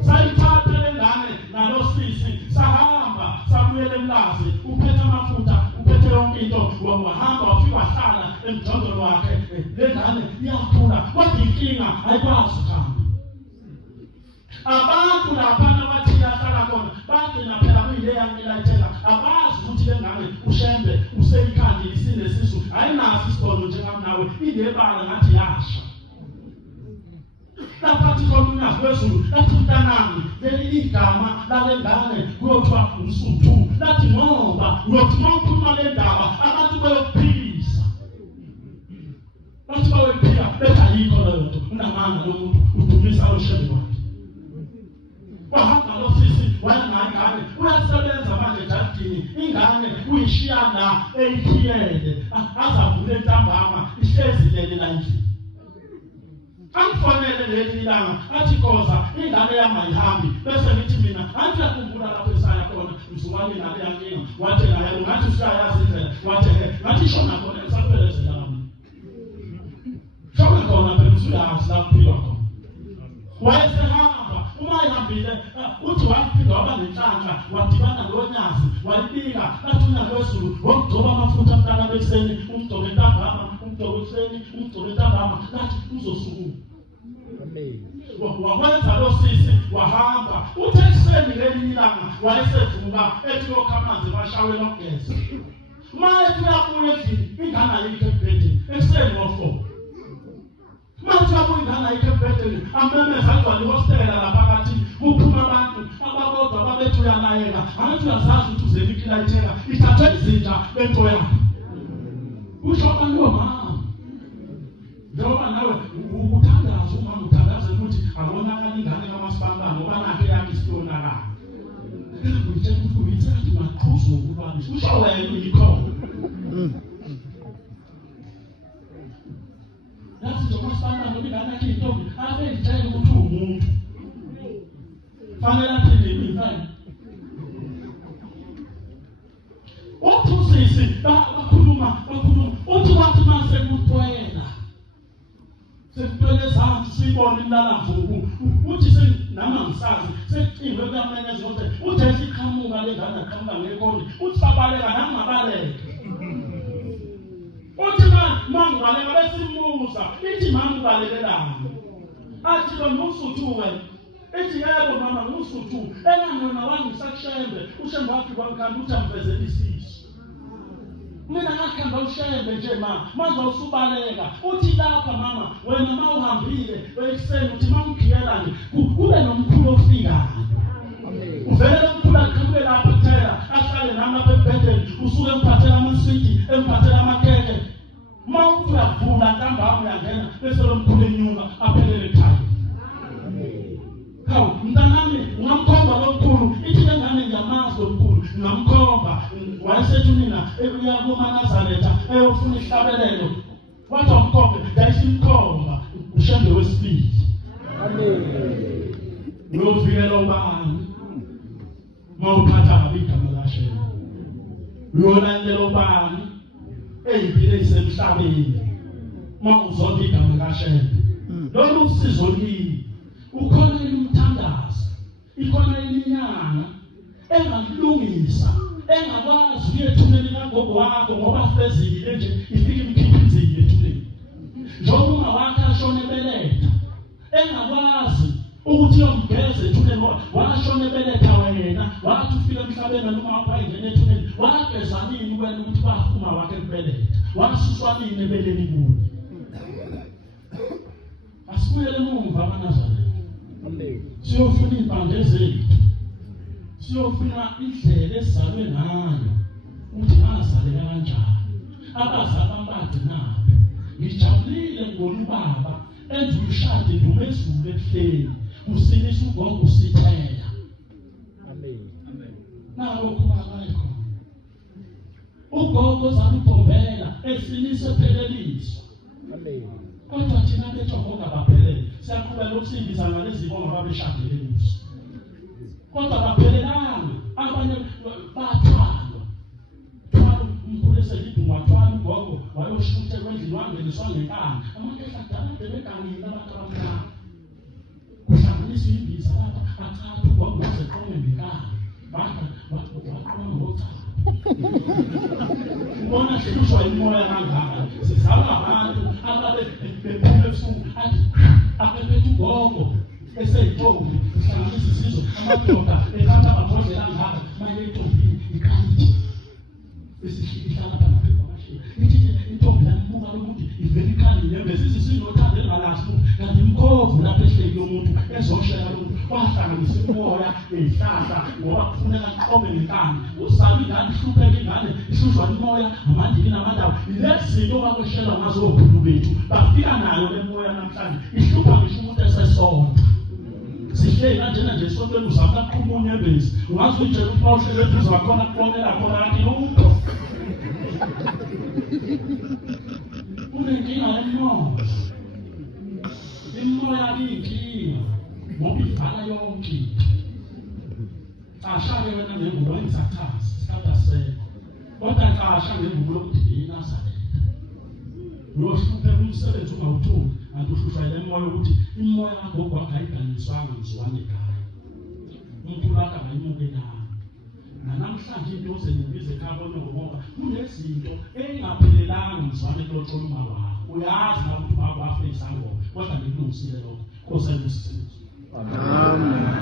Sayithatha lengane nalo sisi sahamba sabuyela eMlazi uphethe amafutha uphethe yonke into wahamba wafika wahlala emjondolo wakhe lengane iyakhula kodwa inkinga ayikwazi ukuhamba. Abantu laphana bathi yahlala khona bagcina phela kuyile yangilayithela abazi ukuthi lengane ushembe useyikhandile sinesisu ayinaso isibono njengami nawe ilebala ngathi yasha. Laphathi khona unyazi lwezulu lathi mntanami leli igama lalengane kuyothiwa umsuthu lathi ngoba uyothi mawukhuluma le ndaba abantu bayokuphilisa. Bathi bayokuphila bengayikho leyo nto unamanga lomuntu udumisa oshembe wakhe. Wahamba lo sisi wayengane uyasebenza manje jadini ingane uyishiya la eyithiyele azavule entambama ihlezi leli la endlini. Angifonele leli langa athi koza ingane yami ayihambi bese ngithi mina angiyakhumbula lapho esaya khona mzukwane nale yankinga wathi naye ngathi usayazi indlela wathi ngathi shona khona esaphelezela nami. Shona khona phela usuyazi la kuphilwa khona. Wayesehamba uma ehambile uthi wafika waba nenhlanhla wadibana lonyazi walibika lathi unyazi lwezulu wokugcoba amafutha mntana beseni umgcobe entambama umgcobe beseni umgcobe entambama lathi uzosukuma. Wakwenza lo sisi wahamba uthe ekuseni ngelinye ilanga wayesevuka ethi yokha amanzi bashawela ugesi. Mayethi uyabuya endlini ingane ayikho ebhedeni ekuseni ngo-4. Manje abuyingana ikebhedeni amemeza agcwala ihostela lapha kathi kuphuma abantu ababodwa babethu uyalayeka angathi uyazazi ukuthi uzelikilayitheka ithathe izinja bento yakho. Usho abantu mama njengoba nawe ukuthandaza umama uthandaza ukuthi abonakala ingane kamasipala ngoba nakhe yakhe isiyonakala. Ngithe ukuthi uyithatha maqhuzu ukubani usho wena uyikho. Lathi njengoba sifana ngobingana kintombi abeyitshela ukuthi umuntu fanele aphinde imithani. Uthusisi bakhuluma uthi wathi mase kuthwela sekupele zanti sibone imlalamvuku uthi senama ngisazi seqinwe kamanye zonke uthi esiqhamuka lengane aqhamuka ngekhoni uthi sabaleka nangabaleka. Uthi mangibaleka besimuza ithi mama ubalekelani athi lo musuthu wena ethi yebo mama ngusuthu enganona wangisakushembe ushembe wathi kwangikhanda uthi amvezele isisu. Mina ngakhamba ushembe nje manje usubaleka uthi lapha mama wena mawuhambile ekuseni uthi mangigiyela nje kube nomkhulu ofikayo. Uvele umkhulu aqhamuke lapha kuthela ahlale nami lapha ebhedeni usuke emphathela amaswidi emphathela amakeke. Mawuthi uyavula ntambama uyangena bese lo mkhulu enyuka aphelele ekhaya. Hawu mntanami ungamkhomba lo mkhulu ithi lengane ngiyamazi lo mkhulu ngamkhomba wayesethi mina uyakuma Nazaretha eyofuna ihlabelelo wathi umkhombe yayisimkhomba ushembe wesibili. Amen. Uyovikela ubani mawuphatha kabi igama lashela uyolandela ubani eyimpilo ezisemhlabeni mawuzonke igama lashela. Lolu usizo lini ukhona umthandazo ikhona iminyanga engakulungisa engakwazi uyethumela kagogo wakho ngoba fezile nje ifike imkhiphizile ethuleni njengoba ungawakhe ashone beletha engakwazi ukuthi yomgeze ethuleni washone beletha wena wathi ufika emhlabeni noma wapha ingene ethuleni wageza nini wena ukuthi bafuma wakhe kubeletha wasuswa nini ebeleni kuwe. Asibuyele emumva abanazalwane. Amen. Siyofuna impande zethu. Siyofuna indlela esizalwe ngayo ukuthi ngazaleka kanjani. Abazali bambade nabo. Ngijabulile ngolubaba enza umshado ndumezulu ehleni. Usinisa ugogo usithela. Amen. Nalo khona khona. Ugogo zalubombela esinise pheleliswa. Amen. Kodwa thina bethogoga baphelele. Siyaqhubeka ukusindisa ngalezi zibongo babeshadele kuzo. Kodwa baphelelanga abanye bathwalwa. Thwala umkhulu eseliduma wathwala ugogo wayoshuthe kwendlini wangeniswa ngenkani. Amanye esadala bebekangile abantu abamnyama. Kuhlanganiswa imbiza lapha acapha ugogo waze qome ngenkani. Waqoma ngochago. Ubona hleluswa imoya kangaka. Sizalwa abantu ababe bephuma ebusuku athi aphethe ugogo eseyintombi ihlanganisa isizwe amadoda ekhanda amabhodlela angaka manje intombi ikanti esihlala phansi kwamashiya ithi intombi yamuka ukuthi ivele ikhanda inyembezi isinothando engalazi kanti imkhovu lapha ehleli yomuntu ezoshela lo wahlanganisa umoya ehlahla ngoba kufuneka aqobe ngenkani usabi ingane ihlupheke ingane ihluzwa umoya amandini namandawo lezinto bakweshela ngazo okhulu bethu bafika nayo le moya namhlanje ihlupha ngisho umuntu esesonto. Sihleli kanjena nje sontweni uzama ukuqhuma unyembezi ungazi utshela uPaul eduze wakhona kuqonela khona kanti lutho unenkinga yemoya. Imoya iyinkinga ngoba ivala yonke. Ashake wena ngengubo engisachaza sikade sekho kodwa ngisasha ngengubo lokuthi yinazaletha. Uyohluphe umsebenzi ungawutholi kanti uhlushwa ile moya ukuthi imoya kagogo akayiganiswanga ngizwane ekhaya. Umuntu wakhe akayimuke nawe. Namhlanje into oseyibiza ekhaya ngoba kunezinto engaphelelanga ngizwane loxoluma wakho. Uyazi na ukuthi bakwafe isangoma kodwa ngikulungisile lokho. Khosi ayikusize. Amen.